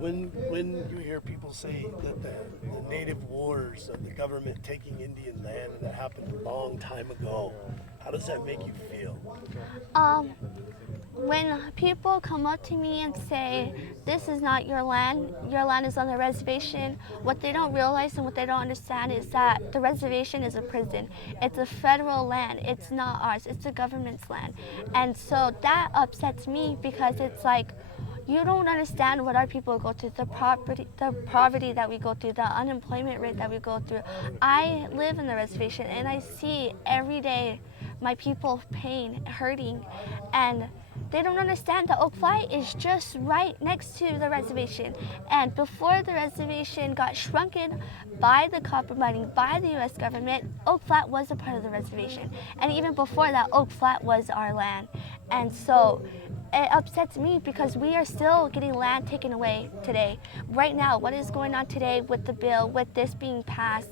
When you hear people say that the native wars of the government taking Indian land and that happened a long time ago, how does that make you feel? Um, when people come up to me and say, this is not your land is on the reservation, what they don't realize and what they don't understand is that the reservation is a prison. It's a federal land. It's not ours. It's the government's land. And so that upsets me because it's like, you don't understand what our people go through, the poverty that we go through, the unemployment rate that we go through. I live in the reservation and I see every day my people pain, hurting, and they don't understand that Oak Flat is just right next to the reservation. And before the reservation got shrunken by the copper mining, by the U.S. government, Oak Flat was a part of the reservation. And even before that, Oak Flat was our land. And so it upsets me because we are still getting land taken away today. Right now, what is going on today with the bill, with this being passed,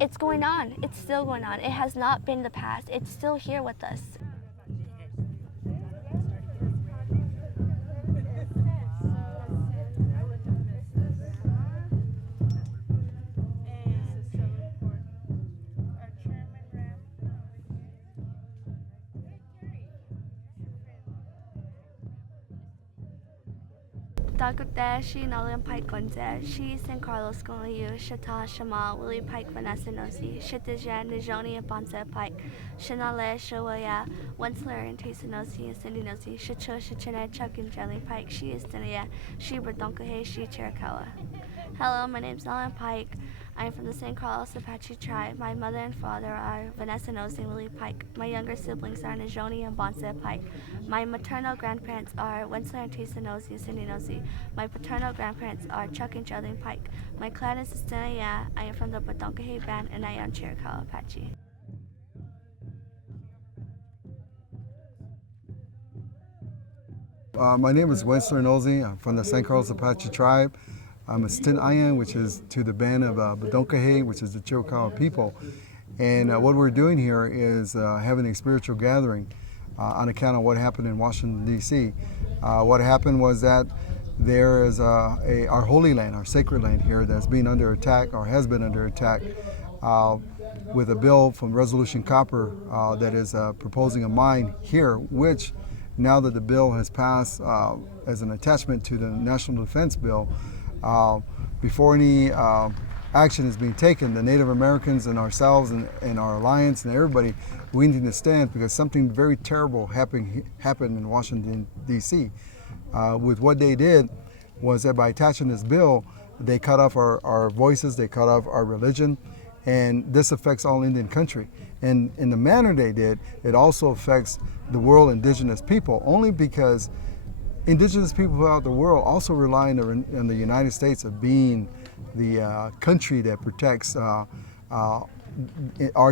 it's going on. It's still going on. It has not been the past. It's still here with us. Dagute, she Nolan Pike Gunze, she San Carlos Goliu, Shata Shama, Willie Pike Vanessa Nosi, Shitija, Nijoni and Bonza Pike, Shanale, Shawaya, Wensler and Tasa Nosi and Cindy Nosi, Shacho, Shachina, Chuck and Jelly Pike, she is Dania, she Berdonkahe, she Chirikawa. Hello, my name's Nolan Pike. I am from the San Carlos Apache tribe. My mother and father are Vanessa Nosey and Willie Pike. My younger siblings are Najoni and Bonsa Pike. My maternal grandparents are Wensler and Tisa Nosey and Cindy Nosey. My paternal grandparents are Chuck and Geraldine Pike. My clan is Sistinaya. I am from the Badonkahe band and I am Chiricahua Apache. My name is Wensler Nosey. I'm from the San Carlos Apache tribe. I'm a Stinayan, which is to the band of Badonkahe, which is the Chiricahua people. And what we're doing here is having a spiritual gathering on account of what happened in Washington, D.C. What happened was that there is our holy land, our sacred land here that's being under attack or has been under attack with a bill from Resolution Copper that is proposing a mine here, which now that the bill has passed as an attachment to the National Defense Bill, before any action is being taken, the Native Americans and ourselves and our alliance and everybody, we need to stand because something very terrible happened in Washington, D.C. With what they did was that by attaching this bill, they cut off our voices, they cut off our religion, and this affects all Indian country. And in the manner they did, it also affects the world indigenous people, only because indigenous people throughout the world also rely on the United States of being the country that protects our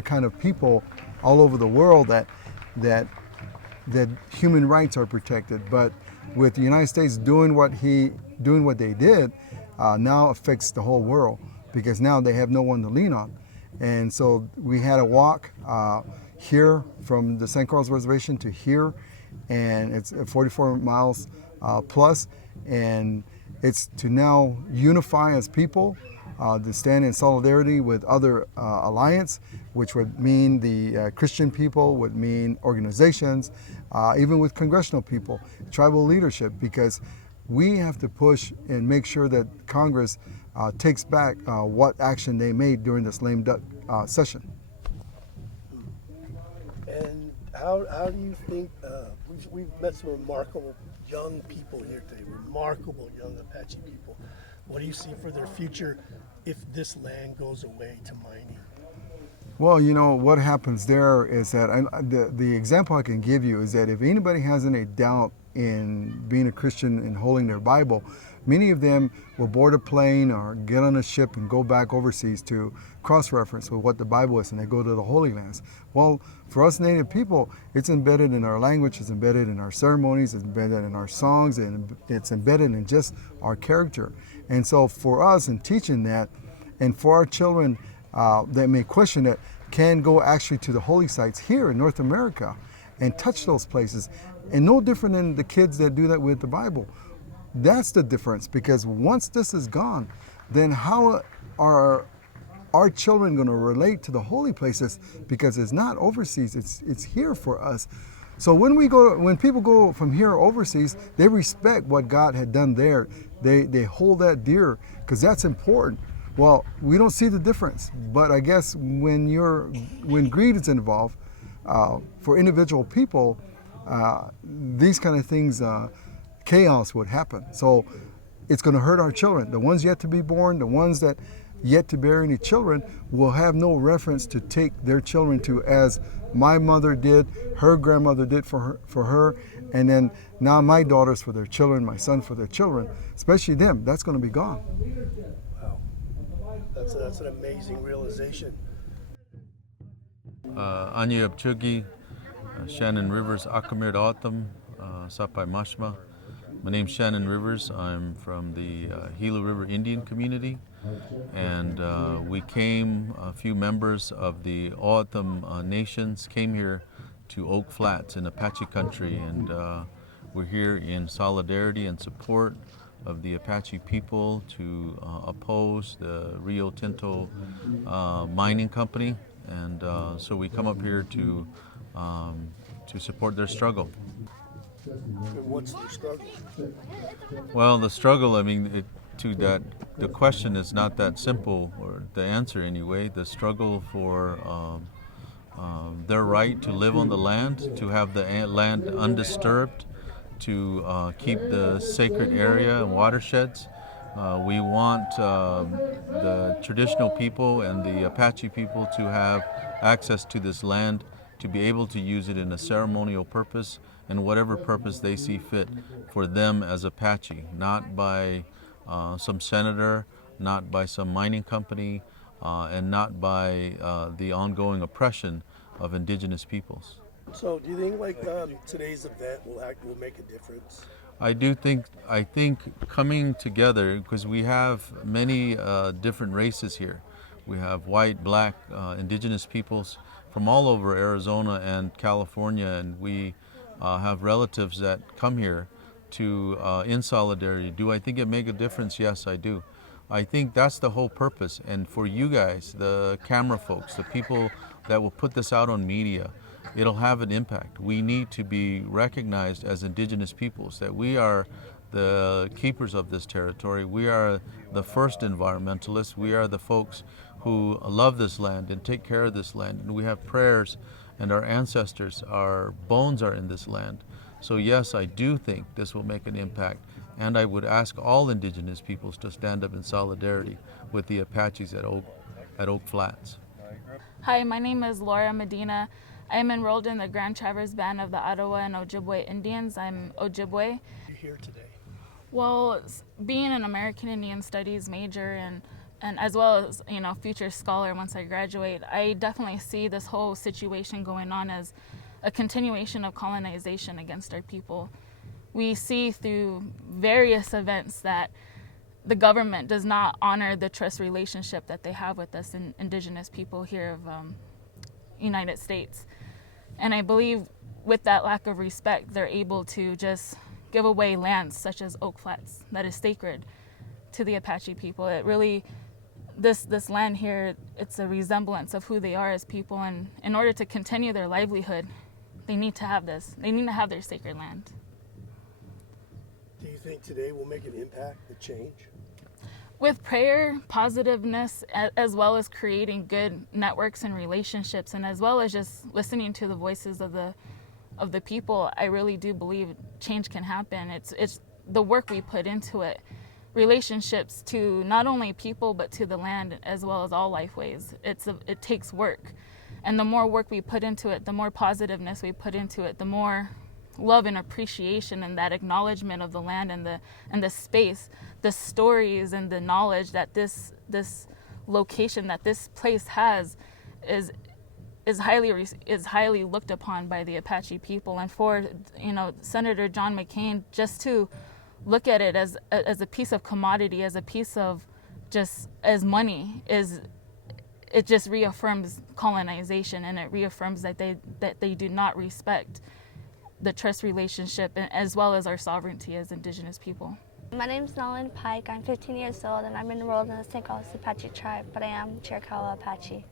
kind of people all over the world, that human rights are protected. But with the United States doing what they did, now affects the whole world because now they have no one to lean on. And so we had a walk here from the San Carlos Reservation to here, and it's 44 miles plus, and it's to now unify as people, to stand in solidarity with other alliance, which would mean the Christian people, would mean organizations, even with congressional people, tribal leadership, because we have to push and make sure that Congress takes back what action they made during this lame duck session. And how do you think, we've met some remarkable young people here today, remarkable young Apache people. What do you see for their future if this land goes away to mining? Well, you know, what happens there is that, the example I can give you is that if anybody has any doubt in being a Christian and holding their Bible, many of them will board a plane or get on a ship and go back overseas to cross-reference with what the Bible is, and they go to the Holy Lands. Well, for us Native people, it's embedded in our language, it's embedded in our ceremonies, it's embedded in our songs, and it's embedded in just our character. And so for us in teaching that, and for our children that may question it, can go actually to the holy sites here in North America and touch those places. And no different than the kids that do that with the Bible. That's the difference, because once this is gone, then how are our children going to relate to the holy places? Because it's not overseas, it's here for us. So when people go from here overseas, they respect what God had done there. They hold that dear, because that's important. Well, we don't see the difference, but I guess when greed is involved, for individual people, these kind of things, chaos would happen. So it's going to hurt our children. The ones yet to be born, the ones that yet to bear any children, will have no reference to take their children to, as my mother did, her grandmother did for her, and then now my daughters for their children, my son for their children, especially them. That's going to be gone. Wow, that's an amazing realization. Anya Abchugi, Shannon Rivers, Akamir Autumn, Sapai Mashma. My name's Shannon Rivers. I'm from the Gila River Indian community, and we came, a few members of the Autumn nations came here to Oak Flats in Apache country, and we're here in solidarity and support of the Apache people to oppose the Rio Tinto mining company, and so we come up here to support their struggle. And what's the struggle? Well, the struggle, I mean, the question is not that simple, or the answer anyway. The struggle for their right to live on the land, to have the land undisturbed, to keep the sacred area and watersheds. We want the traditional people and the Apache people to have access to this land, to be able to use it in a ceremonial purpose and whatever purpose they see fit for them as Apache, not by some senator, not by some mining company, and not by the ongoing oppression of indigenous peoples. So, do you think today's event will make a difference? I think coming together, because we have many different races here. We have white, black, indigenous peoples from all over Arizona and California, and we have relatives that come here to in solidarity. Do I think it make a difference? Yes, I do. I think that's the whole purpose. And for you guys, the camera folks, the people that will put this out on media, it'll have an impact. We need to be recognized as indigenous peoples, that we are the keepers of this territory. We are the first environmentalists. We are the folks who love this land and take care of this land. And we have prayers, and our ancestors, our bones are in this land. So yes, I do think this will make an impact. And I would ask all indigenous peoples to stand up in solidarity with the Apaches at Oak Flats. Hi, my name is Laura Medina. I am enrolled in the Grand Traverse Band of the Ottawa and Ojibwe Indians. I'm Ojibwe. You're here today. Well, being an American Indian Studies major and as well as, future scholar once I graduate, I definitely see this whole situation going on as a continuation of colonization against our people. We see through various events that the government does not honor the trust relationship that they have with us indigenous people here of United States. And I believe with that lack of respect, they're able to just give away lands such as Oak Flats that is sacred to the Apache people. It really, this land here, it's a resemblance of who they are as people, and in order to continue their livelihood, they need to have this. They need to have their sacred land. Do you think today will make an impact, a change? With prayer, positiveness, as well as creating good networks and relationships, and as well as just listening to the voices of the people, I really do believe change can happen. It's the work we put into it, relationships to not only people but to the land as well as all lifeways. It takes work, and the more work we put into it, the more positiveness we put into it, the more love and appreciation and that acknowledgement of the land and the space, the stories and the knowledge that this location, that this place has, is highly looked upon by the Apache people. And for Senator John McCain just to look at it as a piece of commodity, as a piece of just as money, it just reaffirms colonization, and it reaffirms that they do not respect the trust relationship as well as our sovereignty as indigenous people. My name's Nolan Pike. I'm 15 years old and I'm enrolled in the St. Carlos Apache tribe, but I am Chiricahua Apache.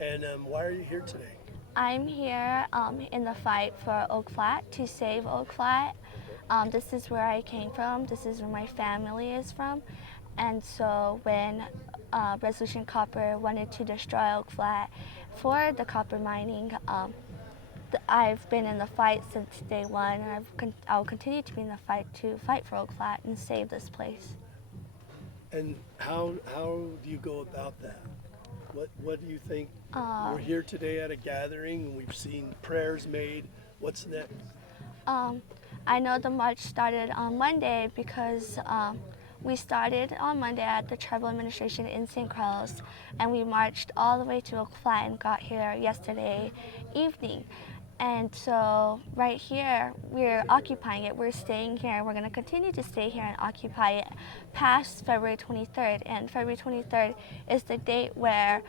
And why are you here today? I'm here in the fight for Oak Flat, to save Oak Flat. This is where I came from. This is where my family is from. And so when Resolution Copper wanted to destroy Oak Flat for the copper mining, I've been in the fight since day one, and I'll continue to be in the fight to fight for Oak Flat and save this place. And how do you go about that? What do you think? We're here today at a gathering and we've seen prayers made. What's next? I know the march started on Monday because we started on Monday at the tribal administration in St. Carlos, and we marched all the way to Oak Flat and got here yesterday evening. And so right here, we're occupying it. We're staying here. We're going to continue to stay here and occupy it past February 23rd. And February 23rd is the date where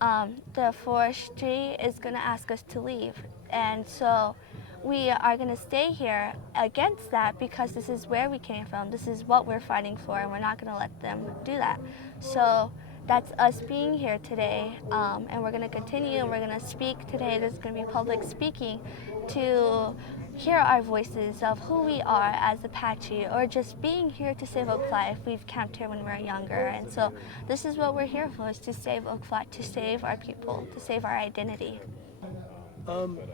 the forestry is going to ask us to leave. And so we are going to stay here against that because this is where we came from. This is what we're fighting for, and we're not going to let them do that. So that's us being here today, and we're going to continue, and we're going to speak today. There's going to be public speaking to hear our voices of who we are as Apache, or just being here to save Oak Flat if we've camped here when we were younger. And so this is what we're here for, is to save Oak Flat, to save our people, to save our identity.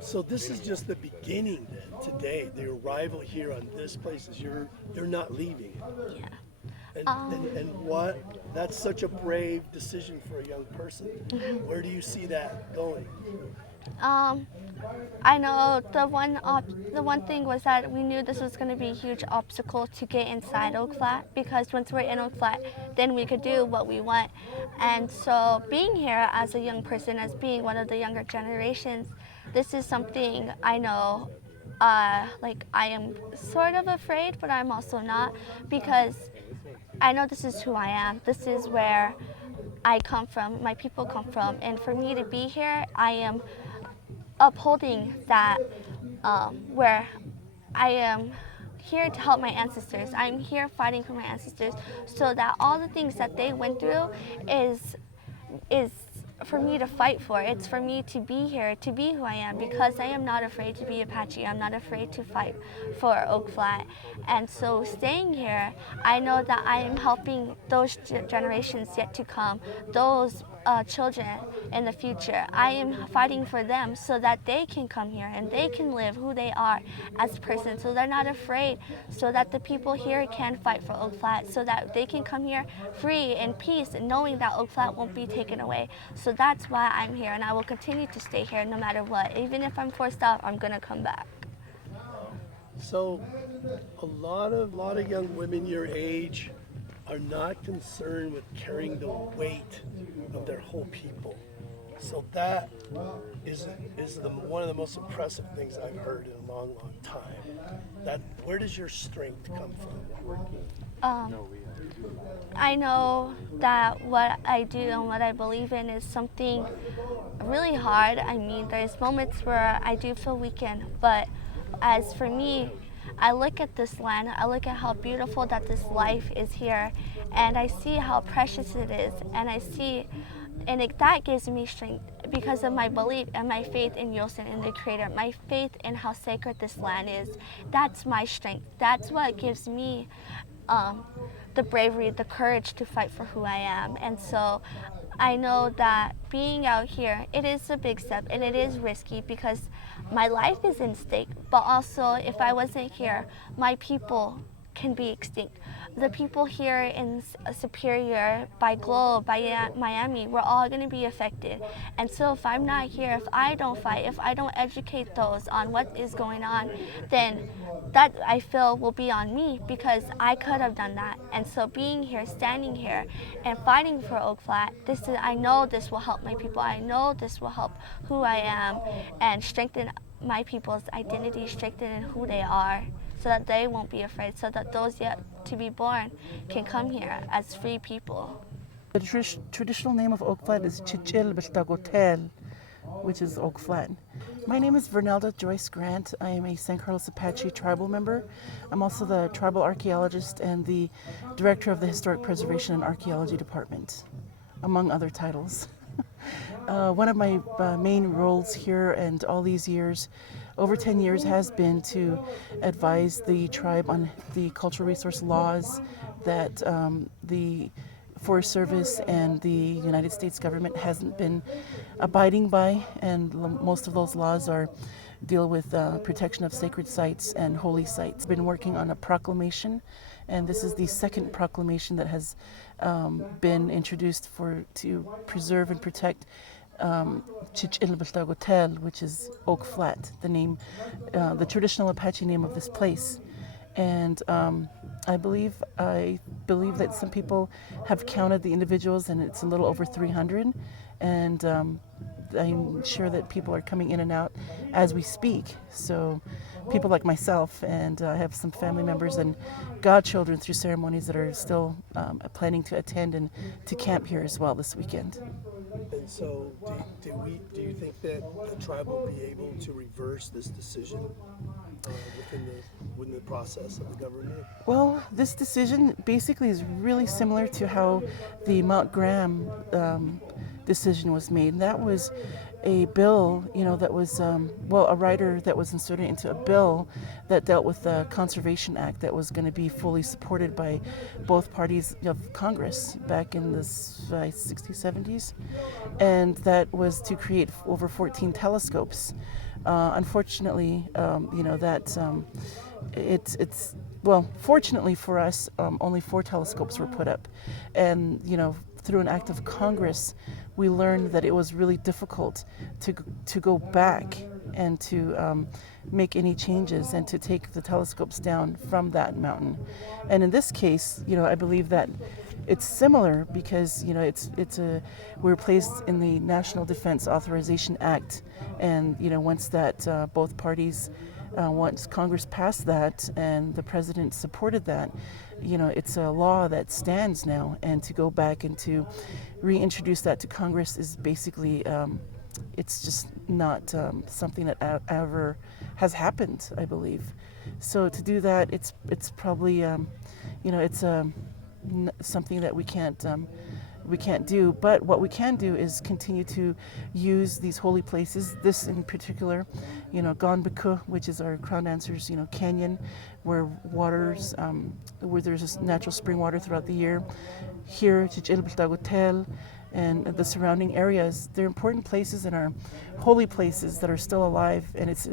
So this is just the beginning then, today. The arrival here on this place is you're not leaving. Yeah. And what, that's such a brave decision for a young person. Where do you see that going? I know the one thing was that we knew this was going to be a huge obstacle to get inside Oak Flat, because once we're in Oak Flat, then we could do what we want. And so being here as a young person, as being one of the younger generations, this is something I know, like I am sort of afraid, but I'm also not, because I know this is who I am. This is where I come from, my people come from, and for me to be here, I am upholding that, where I am here to help my ancestors. I'm here fighting for my ancestors so that all the things that they went through is for me to fight for. It's for me to be here, to be who I am, because I am not afraid to be Apache. I'm not afraid to fight for Oak Flat. And so staying here, I know that I am helping those generations yet to come, those children in the future. I am fighting for them so that they can come here and they can live who they are as a person, so they're not afraid, so that the people here can fight for Oak Flat, so that they can come here free and peace and knowing that Oak Flat won't be taken away. So that's why I'm here, and I will continue to stay here no matter what. Even if I'm forced out, I'm gonna come back. So a lot of young women your age are not concerned with carrying the weight of their whole people. So that is one of the most impressive things I've heard in a long, long time. That, where does your strength come from? I know that what I do and what I believe in is something really hard. I mean, there's moments where I do feel weakened, but as for me, I look at this land, I look at how beautiful that this life is here, and I see how precious it is, and I see, and that gives me strength because of my belief and my faith in Yosin, in the Creator, my faith in how sacred this land is. That's my strength. That's what gives me the bravery, the courage to fight for who I am. And so I know that being out here, it is a big step and it is risky because my life is in stake, but also if I wasn't here, my people can be extinct. The people here in Superior, by Globe, by Miami, we're all going to be affected. And so if I'm not here, if I don't fight, if I don't educate those on what is going on, then that I feel will be on me because I could have done that. And so being here, standing here, and fighting for Oak Flat, I know this will help my people. I know this will help who I am and strengthen my people's identity, strengthen who they are, so that they won't be afraid, so that those yet to be born can come here as free people. The traditional name of Oak Flat is Chichil Bishtagotel, which is Oak Flat. My name is Vernelda Joyce Grant. I am a San Carlos Apache tribal member. I'm also the tribal archaeologist and the director of the Historic Preservation and Archaeology Department, among other titles. One of my main roles here and all these years, over 10 years, has been to advise the tribe on the cultural resource laws that the Forest Service and the United States government hasn't been abiding by, and most of those laws deal with protection of sacred sites and holy sites. Been working on a proclamation, and this is the second proclamation that has been introduced to preserve and protect Chichilbeltagotel, which is Oak Flat, the traditional Apache name of this place. And I believe that some people have counted the individuals, and it's a little over 300. And I'm sure that people are coming in and out as we speak. So people like myself, and I have some family members and godchildren through ceremonies that are still planning to attend and to camp here as well this weekend. And so, do you think that the tribe will be able to reverse this decision within the process of the government? Well, this decision basically is really similar to how the Mount Graham decision was made. And that was a bill, that was, a rider that was inserted into a bill that dealt with the Conservation Act that was going to be fully supported by both parties of Congress back in the 60s, 70s. And that was to create over 14 telescopes. Unfortunately, fortunately for us, only 4 telescopes were put up. And, through an act of Congress, we learned that it was really difficult to go back and to make any changes and to take the telescopes down from that mountain. And in this case, I believe that it's similar because we're placed in the National Defense Authorization Act, and once that both parties, once Congress passed that and the president supported that, it's a law that stands now, and to go back and to reintroduce that to Congress is basically, it's just not something that ever has happened, I believe. So to do that, it's probably, it's something that we can't do. But what we can do is continue to use these holy places. This in particular, Gonbeku, which is our Crown Dancers, canyon, where where there's this natural spring water throughout the year. Here, Chichilbeltagotel, and the surrounding areas, they're important places and are holy places that are still alive, and it's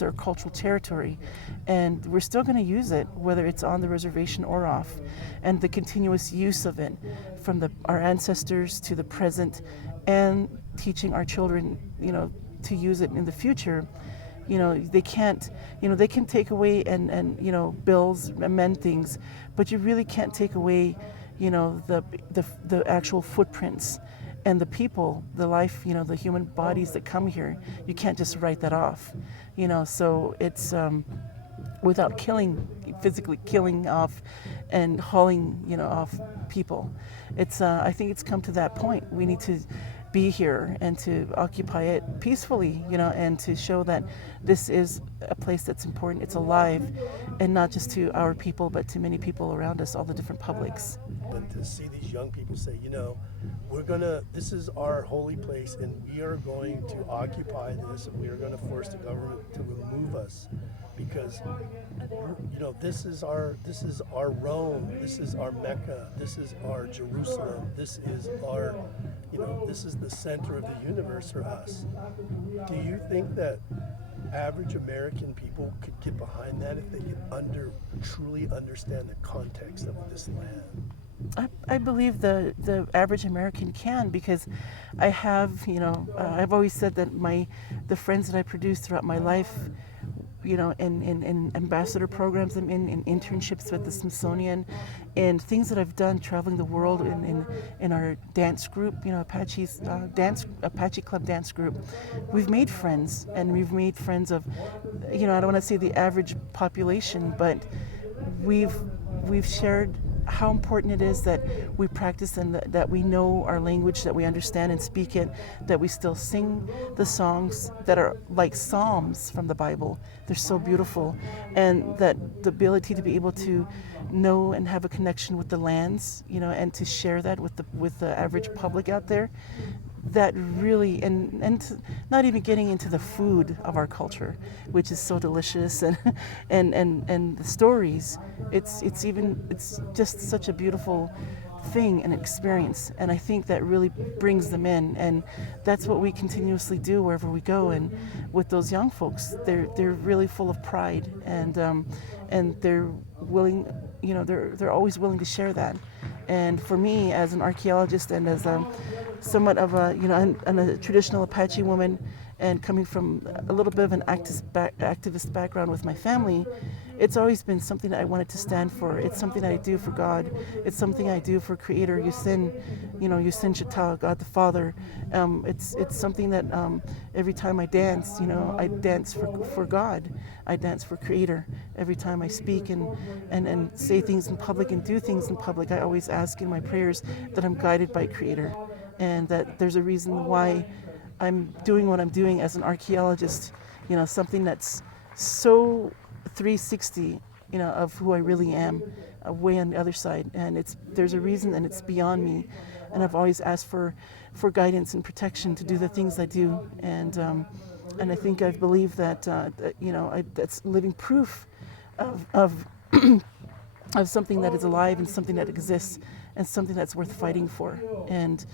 our cultural territory, and we're still going to use it whether it's on the reservation or off. And the continuous use of it from our ancestors to the present, and teaching our children to use it in the future. They can't, they can take away and bills, amend things, but you really can't take away the actual footprints and the people, the life, the human bodies that come here. You can't just write that off, so it's without physically killing off and hauling, off people. It's, I think it's come to that point. We need to be here and to occupy it peacefully, and to show that this is a place that's important. It's alive, and not just to our people, but to many people around us, all the different publics. And to see these young people say, this is our holy place, and we are going to occupy this, and we are going to force the government to remove us, because this is our Rome, this is our Mecca, this is our Jerusalem, this is our this is the center of the universe for us. Do you think that average American people could get behind that if they could truly understand the context of this land? I believe the average American can, because I have, I've always said that the friends that I produced throughout my life, in ambassador programs, in internships with the Smithsonian, and things that I've done traveling the world in our dance group, Apache Club dance group, we've made friends, and we've made friends of, I don't want to say the average population, but we've shared how important it is that we practice and that we know our language, that we understand and speak it, that we still sing the songs that are like psalms from the Bible. They're so beautiful, and that the ability to be able to know and have a connection with the lands, and to share that with the average public out there. That really, and not even getting into the food of our culture, which is so delicious, and the stories. It's just such a beautiful thing and experience, and I think that really brings them in, and that's what we continuously do wherever we go. And with those young folks, they're really full of pride, and they're willing, they're always willing to share that. And for me, as an archaeologist and as somewhat of a, and a traditional Apache woman, and coming from a little bit of an activist background with my family, it's always been something that I wanted to stand for. It's something that I do for God. It's something I do for Creator Yusin, Yusin Chita, God the Father. It's something that every time I dance, I dance for God. I dance for Creator. Every time I speak and say things in public and do things in public, I always ask in my prayers that I'm guided by Creator, and that there's a reason why I'm doing what I'm doing as an archaeologist, something that's so 360, of who I really am, way on the other side. And there's a reason, and it's beyond me. And I've always asked for guidance and protection to do the things I do. And I think I believe that, that's living proof of of something that is alive and something that exists and something that's worth fighting for. And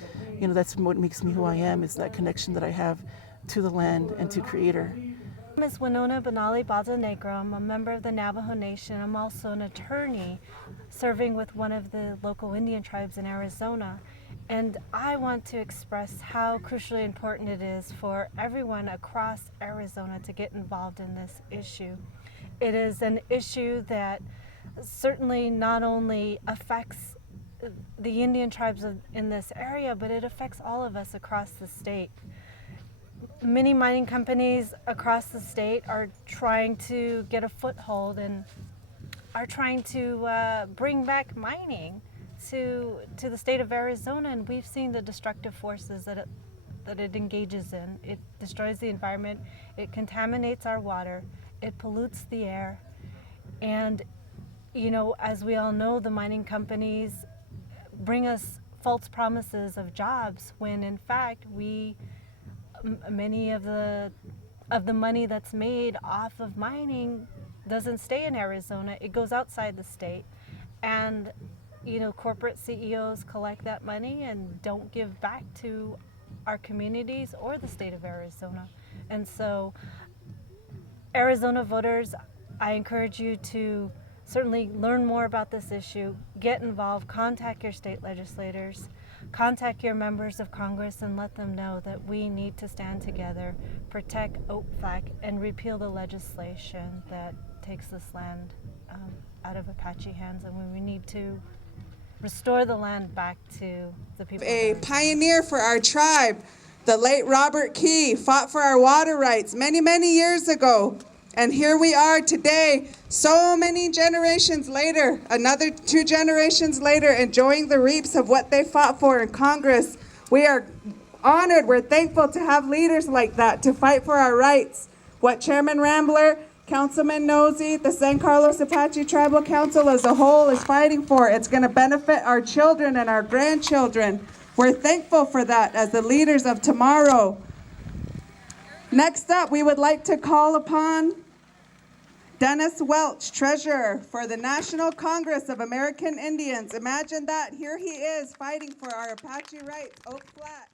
that's what makes me who I am, is that connection that I have to the land and to Creator. My name is Winona Benali Baza Negro. I'm a member of the Navajo Nation. I'm also an attorney serving with one of the local Indian tribes in Arizona. And I want to express how crucially important it is for everyone across Arizona to get involved in this issue. It is an issue that certainly not only affects the Indian tribes in this area, but it affects all of us across the state. Many mining companies across the state are trying to get a foothold and are trying to bring back mining to the state of Arizona, and we've seen the destructive forces that it engages in. It destroys the environment, it contaminates our water, it pollutes the air, and as we all know, the mining companies bring us false promises of jobs when in fact many of the money that's made off of mining doesn't stay in Arizona. It goes outside the state, and corporate CEOs collect that money and don't give back to our communities or the state of Arizona. And so Arizona voters, I encourage you to certainly learn more about this issue, get involved, contact your state legislators, contact your members of Congress, and let them know that we need to stand together, protect OPFAC, and repeal the legislation that takes this land out of Apache hands, and we need to restore the land back to the people. A pioneer for our tribe, the late Robert Key, fought for our water rights many, many years ago. And here we are today, so many generations later, another 2 generations later, enjoying the reaps of what they fought for in Congress. We are honored, we're thankful to have leaders like that to fight for our rights. What Chairman Rambler, Councilman Nosey, the San Carlos Apache Tribal Council as a whole is fighting for, it's going to benefit our children and our grandchildren. We're thankful for that as the leaders of tomorrow. Next up, we would like to call upon Dennis Welch, Treasurer for the National Congress of American Indians. Imagine that, here he is fighting for our Apache rights, Oak Flat.